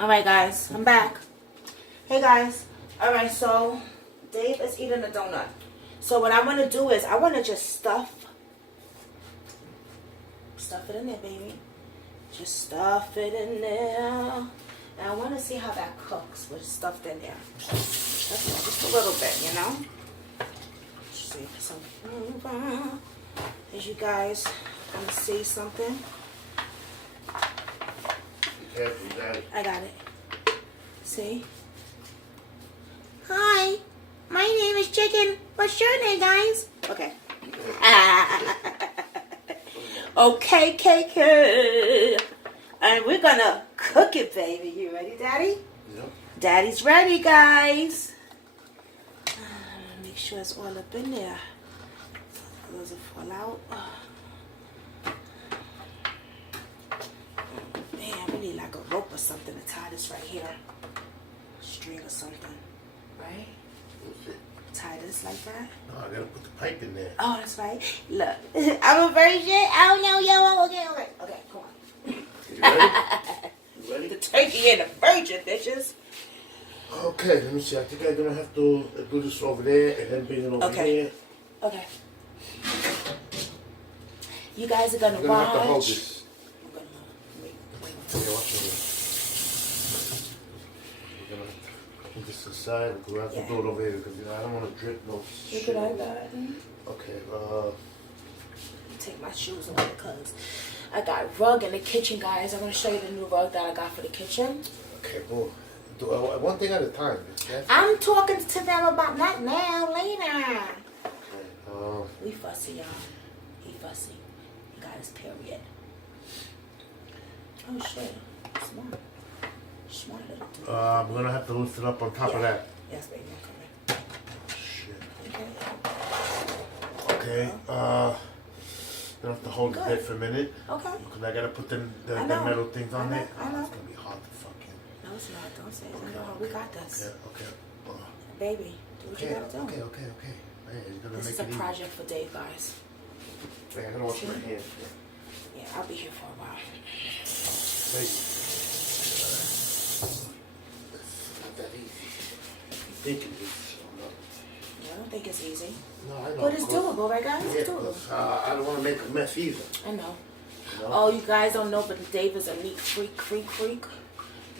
Alright guys, I'm back. Hey guys. Alright, so Dave is eating a donut. So what I want to do is I want to just stuff it in there, baby. Just stuff it in there. And I want to see how that cooks with stuffed in there. Just a little bit, you know. Let's see. So, as you guys want to see something. Careful, Daddy. I got it. See? Hi, my name is Chicken. What's your name, guys? Okay. Okay, KK. And we're gonna cook it, baby. You ready, Daddy? Yep. Daddy's ready, guys. Make sure it's all up in there. So it doesn't fall out. Man, we need like a rope or something to tie this right here. String or something. Right? What's it? Tie this like that. No, I gotta put the pipe in there. Oh, that's right. Look, I'm a virgin. Oh no, yo, okay, come on. You ready? You ready? The turkey and the virgin, bitches. Okay, let me see. I think I'm gonna have to do this over there and then bring it over here. Okay. You guys are gonna I'm gonna watch. have to hold this. I'm gonna wait. Okay, watch it. We're gonna have to put this aside. We're gonna have to do it over here because I don't want to drip no shit. Look at that. Okay, Take my shoes away because I got a rug in the kitchen, guys. I'm gonna show you the new rug that I got for the kitchen. okay, cool. Do one thing at a time. I'm talking to them about not now, later. Okay, We fussy, y'all. He fussy. He got his period. Oh shit. Smart. Smart little dude. I'm gonna have to lift it up on top of that. Yes, baby, I'm coming. Shit. Okay. Okay, gonna have to hold it there for a minute. Okay. Because I gotta put the I know. metal things on there. I know. It's gonna be hard to fucking. No, it's not. Don't say it. Okay, No, we got this. Okay. Baby, do what you Okay. gotta do. Okay. Man, you're gonna This make is a it easy. project for Dave, guys. Wait, I gotta wash my hands. Yeah, I'll be here for a while. Wait. It's not that easy. You think it is? Yeah, I don't think it's easy. No, I know. But it's doable, right, guys? Yeah, It's doable. because, I don't want to make a mess either. I know. You know? Oh, you guys don't know, but Dave is a neat freak.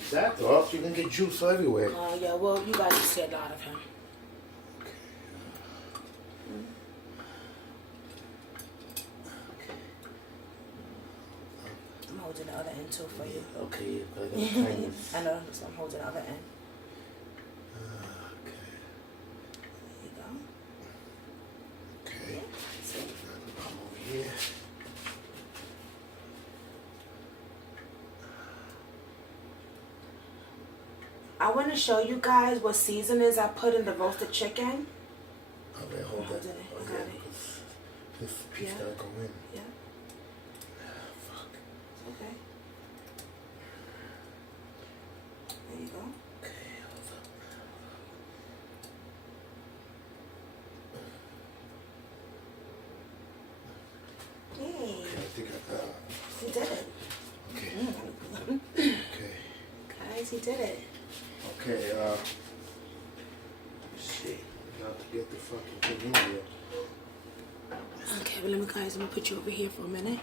Exactly. Or else you can get juice everywhere. Oh, yeah, well, you guys have seen a lot of him. I'm holding the other end too for you. Okay. I gotta tighten this. I know, so I'm holding the other end. Okay. There you go. Okay. See? Come over here. I want to show you guys what seasonings I put in the roasted chicken. Okay, hold that. Holding it. I got it. Because this piece Yeah. gotta go in. Yeah, Fuck. it's okay. There you go. Okay, hold up. Yay. Okay, I think I got it. He did it. Okay. Okay. Guys, he did it. Okay, shit. I got to get the fucking thing in here. Okay, well, let me put you over here for a minute.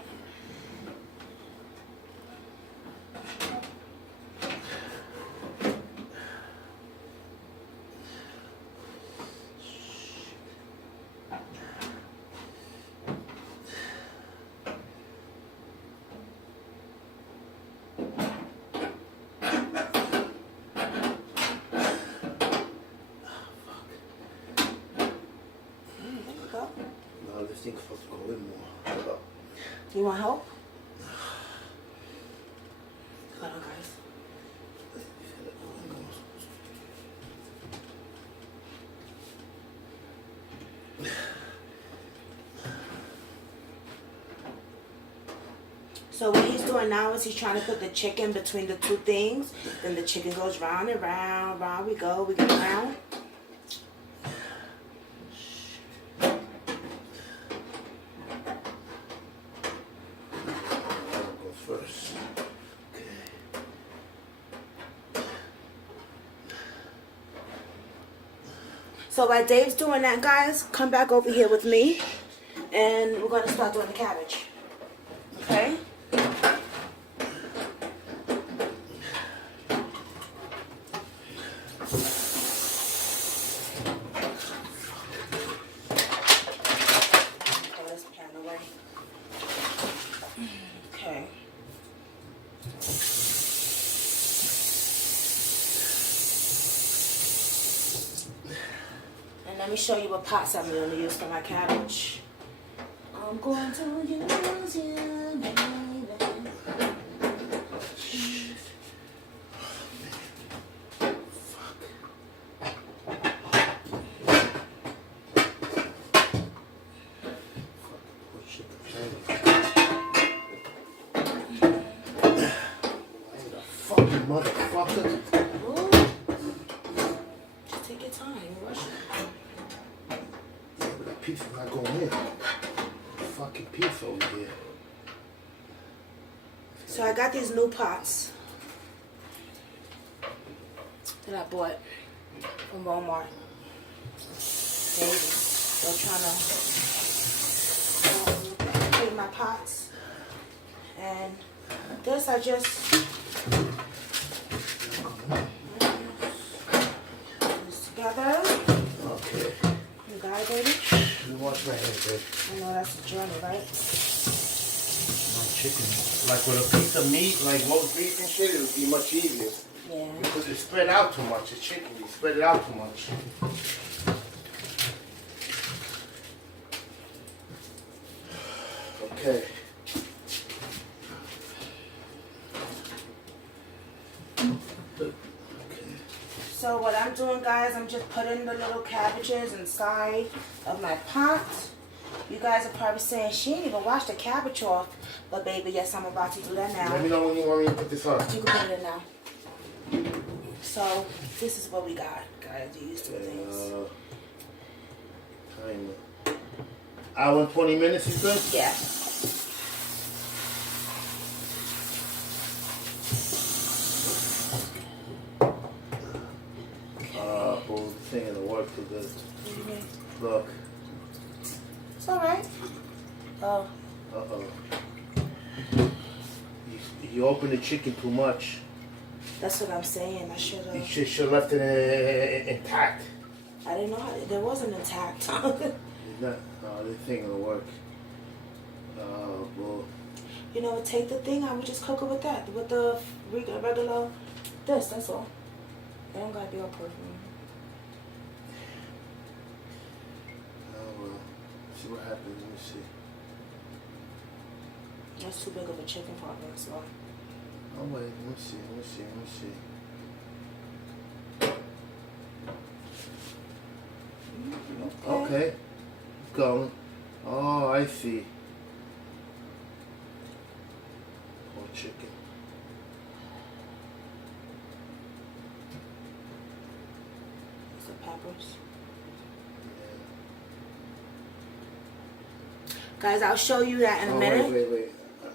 No, this thing's supposed to go in more. Hold up. You want help? Hold on, guys. So what he's doing now is he's trying to put the chicken between the two things. Then the chicken goes round and round, round we go, we get around. First. Okay. So while Dave's doing that, guys, come back over here with me, and we're gonna start doing the cabbage. Okay? Let's pan away. Okay. And let me show you what pots I'm going to use for my cabbage. I'm going to use you, baby. Fucking motherfucker. Ooh. Just take your time. Rush it. Yeah, but that pizza's not going in. Fucking pizza over here. So I got these new pots that I bought from Walmart. Baby, they're trying to clean my pots. And this I just this together. Okay. You got it, baby? You wash my hands, babe. I know that's the journey, right? My chicken. Like with a piece of meat, like roast beef and shit, it would be much easier. Yeah. Because it's spread out too much. It's chicken. You spread it out too much. Okay. So what I'm doing, guys, I'm just putting the little cabbages inside of my pot. You guys are probably saying, she ain't even washed the cabbage off. But baby, yes, I'm about to do that now. Let me know when you want me to put this on. You can put it in now. So this is what we got, guys. You used to things. Timer. Hour and 20 minutes is good? Yeah. Well, the thing in the work too good. Look. It's alright. Oh. Uh-oh. You open the chicken too much. That's what I'm saying. I should You have. should have left it intact. I didn't know how there wasn't intact. It's not. This thing gonna work. Well. You know what? Take the thing. I would just cook it with that. With the regular. That's all. They don't gotta be all perfect. Oh well. See what happens. Let me see. That's too big of a chicken pot, so. Oh wait. Let me see. Let me see. Let me see. Okay. Going. Oh, I see. Poor chicken. The peppers. Yeah. Guys, I'll show you that in a minute. Wait.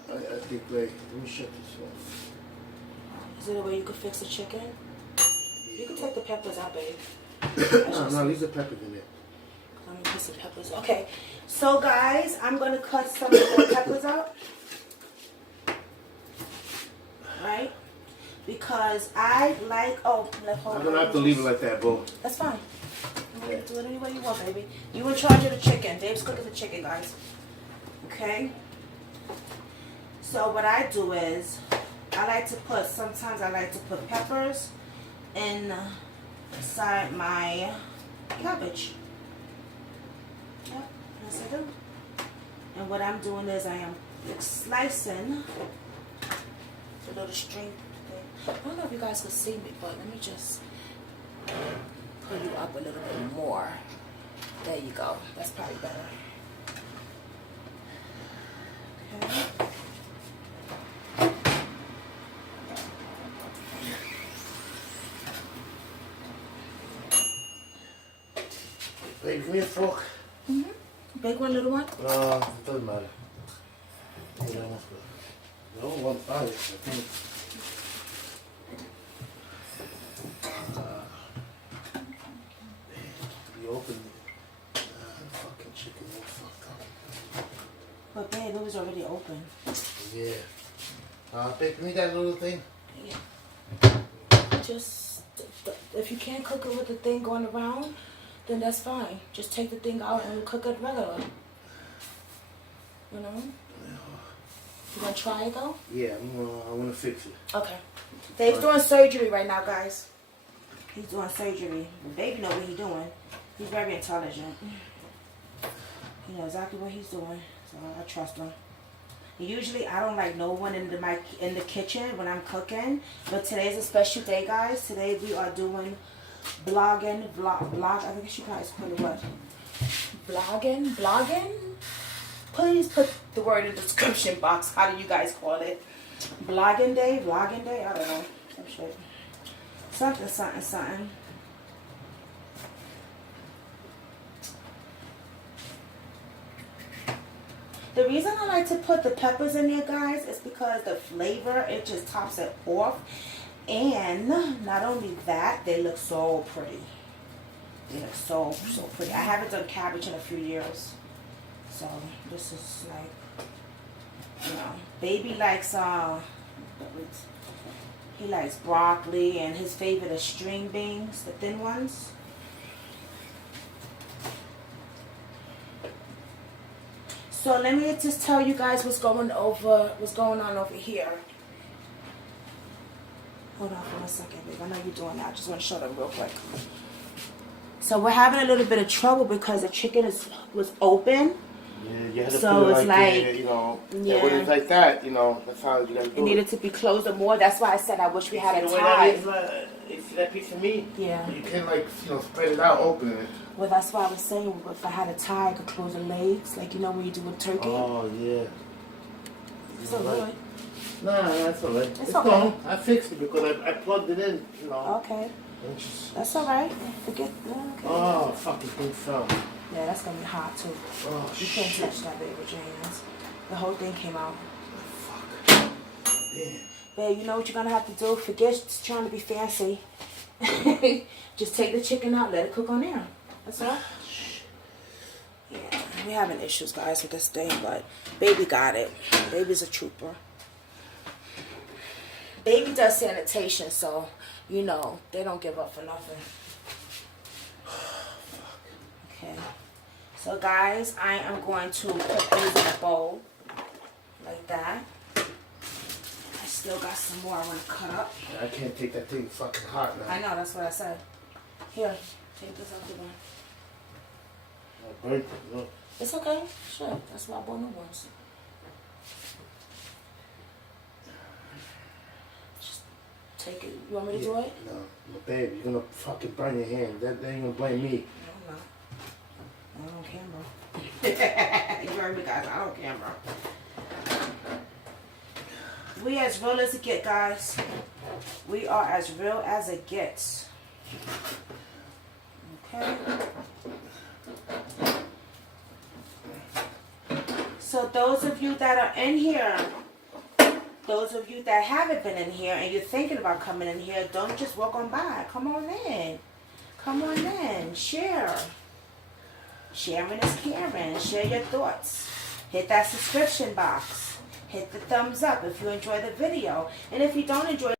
I think, wait. Let me shut this off. Is there a way you could fix the chicken? You can take the peppers out, babe. No, leave the peppers in there. Let me put some peppers. Okay, so guys, I'm gonna cut some of the peppers out, right? Because I like. Oh, I'm gonna have to leave it like that, bro. That's fine. You can do it any way you want, baby. You in charge of the chicken. Dave's cooking the chicken, guys. Okay. So what I do is, sometimes I like to put peppers inside my cabbage. Yep, yes I do. And what I'm doing is I am slicing the little string thing. I don't know if you guys can see me, but let me just pull you up a little bit more. There you go. That's probably better. Okay. Babe, give me a fork. Big one, little one? It doesn't matter. Yeah, that one's good. No, one size, I think. You is already open. Yeah. Babe, give me that little thing. Yeah. Just, if you can't cook it with the thing going around, then that's fine. Just take the thing out and cook it regular. You know? You gonna try it though? Yeah, I wanna fix it. Okay. Dave's doing surgery right now, guys. He's doing surgery. The baby know what he's doing. He's very intelligent. He knows exactly what he's doing, so I trust him. Usually, I don't like no one in the kitchen when I'm cooking, but today's a special day, guys. Today we are doing vlog. I think you guys call it what? Blogging. Please put the word in the description box. How do you guys call it? Vlogging day. I don't know. Some shit. Something. The reason I like to put the peppers in there, guys, is because the flavor, it just tops it off. And not only that, they look so pretty. They look so pretty. I haven't done cabbage in a few years. So this is like, you know, baby likes, he likes broccoli, and his favorite is string beans, the thin ones. So let me just tell you guys what's going on over here. Hold on for 1 second, babe. I know you're doing that. I just want to show them real quick. So we're having a little bit of trouble because the chicken was open. Yeah, you had to so put it it's like, you know, yeah. When it's like that, you know, that's how you gotta do it. It needed to be closed up more. That's why I said I wish we had a You tie. see that piece of meat? Yeah. You can like, spread it out, open it. Well, that's why I was saying if I had a tie, I could close the legs, like you know when you do with turkey. Oh yeah. It's all right. Nah, that's alright. It's okay. Gone. I fixed it because I plugged it in, you know. Okay. That's all right. Forget. Okay. Oh, fucking thing fell. Yeah, that's gonna be hot too. Oh, You can't touch that, baby, with your hands. The whole thing came out. Fuck. Yeah. Babe, you know what you're gonna have to do? Forget trying to be fancy. Just take the chicken out, let it cook on there. That's all. Yeah, we're having issues, guys, with this thing, but baby got it. Baby's a trooper. Baby does sanitation, so you know they don't give up for nothing. Okay. So guys, I am going to put these in a bowl like that. I still got some more I want to cut up. I can't take that thing fucking hot now. I know, that's what I said. Here, take this out the one. I burnt it, look. It's okay. Sure. That's why I bought new ones. Just take it. You want me to do it? No, babe, you're gonna fucking burn your hand. That ain't gonna blame me. No, I'm not. I don't camera. You heard me, guys. I don't camera. We as real as it get, guys. We are as real as it gets. Okay. So those of you that are in here, those of you that haven't been in here and you're thinking about coming in here, don't just walk on by. Come on in. Come on in. Share. Sharing is caring. Share your thoughts. Hit that subscription box. Hit the thumbs up if you enjoy the video. And if you don't enjoy